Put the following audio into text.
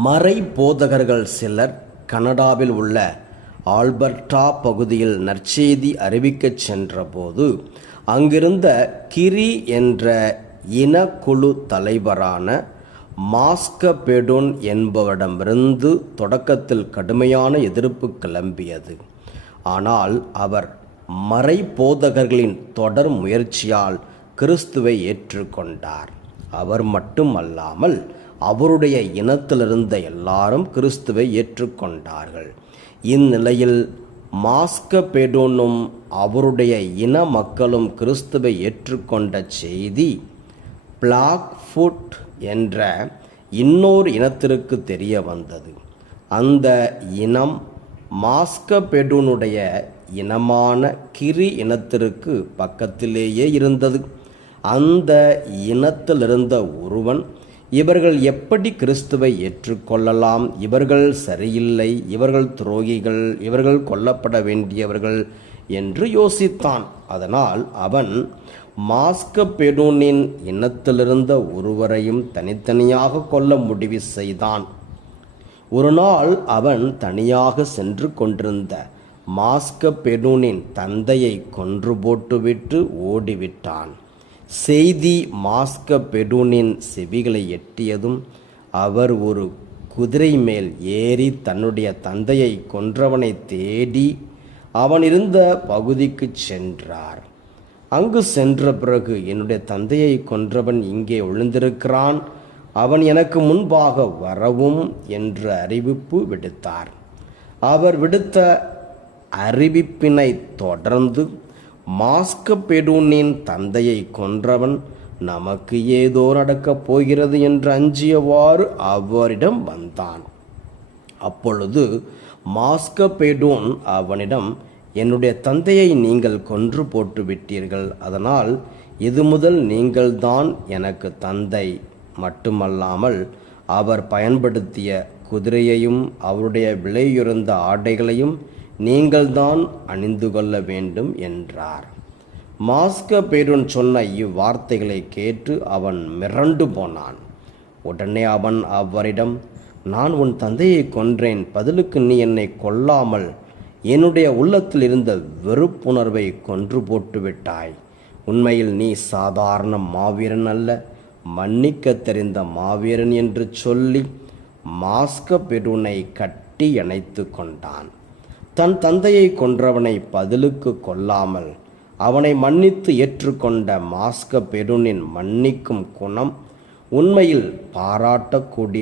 மறை போதகர்கள் சிலர் கனடாவில் உள்ள ஆல்பர்டா பகுதியில் நற்செய்தி அறிவிக்கச் சென்றபோது அங்கிருந்த கிரி என்ற இனக்குழு தலைவரான மாஸ்கபெடோன் என்பவரிடமிருந்து தொடக்கத்தில் கடுமையான எதிர்ப்பு கிளம்பியது. ஆனால் அவர் மறை போதகர்களின் தொடர் முயற்சியால் கிறிஸ்துவை ஏற்றுக்கொண்டார். அவர் மட்டுமல்லாமல் அவருடைய இனத்திலிருந்த எல்லாரும் கிறிஸ்துவை ஏற்றுக்கொண்டார்கள். இந்நிலையில் மாஸ்கபெடோனும் அவருடைய இன மக்களும் கிறிஸ்துவை ஏற்றுக்கொண்ட செய்தி பிளாக்ஃபுட் என்ற இன்னொரு இனத்திற்கு தெரிய வந்தது. அந்த இனம் மாஸ்கபெடோனுடைய இனமான கிரி இனத்திற்கு பக்கத்திலேயே இருந்தது. அந்த இனத்திலிருந்த ஒருவன், இவர்கள் எப்படி கிறிஸ்துவை ஏற்றுக்கொள்ளலாம்? இவர்கள் சரியில்லை, இவர்கள் துரோகிகள், இவர்கள் கொல்லப்பட வேண்டியவர்கள் என்று யோசித்தான். அதனால் அவன் மாஸ்கபெடோனின் இனத்திலிருந்த ஒருவரையும் தனித்தனியாக கொல்ல முடிவு செய்தான். ஒரு நாள் அவன் தனியாக சென்று கொண்டிருந்த மாஸ்கபெடோனின் தந்தையை கொன்று போட்டுவிட்டு ஓடிவிட்டான். செய்தி மாஸ்கபெடோனின் செவிகளை எட்டியதும் அவர் ஒரு குதிரை மேல் ஏறி தன்னுடைய தந்தையை கொன்றவனை தேடி அவன் இருந்த பகுதிக்கு சென்றார். அங்கு சென்ற பிறகு, என்னுடைய தந்தையை கொன்றவன் இங்கே விழுந்திருக்கிறான், அவன் எனக்கு முன்பாக வரவும் என்று அறிவிப்பு விடுத்தார். அவர் விடுத்த அறிவிப்பினை தொடர்ந்து மாஸ்கபெடோனின் தந்தையை கொன்றவன் நமக்கு ஏதோ நடக்கப் போகிறது என்று அஞ்சியவாறு அவரிடம் வந்தான். அப்பொழுது மாஸ்கபெடோன் அவனிடம், என்னுடைய தந்தையை நீங்கள் கொன்று போட்டு விட்டீர்கள், அதனால் இது முதல் நீங்கள்தான் எனக்கு தந்தை, மட்டுமல்லாமல் அவர் பயன்படுத்திய குதிரையையும் அவருடைய விலையுறந்த ஆடைகளையும் நீங்கள்தான் அணிந்து கொள்ள வேண்டும் என்றார். மாஸ்கபெடோன் சொன்ன இவ்வார்த்தைகளை கேட்டு அவன் மிரண்டு போனான். உடனே அவன் அவரிடம், நான் உன் தந்தையை கொன்றேன், பதிலுக்கு நீ என்னை கொல்லாமல் என்னுடைய உள்ளத்தில் இருந்த வெறுப்புணர்வை கொன்று போட்டு விட்டாய். உண்மையில் நீ சாதாரண மாவீரன் அல்ல, மன்னிக்க தெரிந்த மாவீரன் என்று சொல்லி மாஸ்கபெடோனை கட்டி அணைத்து கொண்டான். தன் தந்தையை கொன்றவனை பதிலுக்கு கொல்லாமல் அவனை மன்னித்து ஏற்றுக்கொண்ட மாஸ்கபெடோனின் மன்னிக்கும் குணம் உண்மையில் பாராட்டக்கூடிய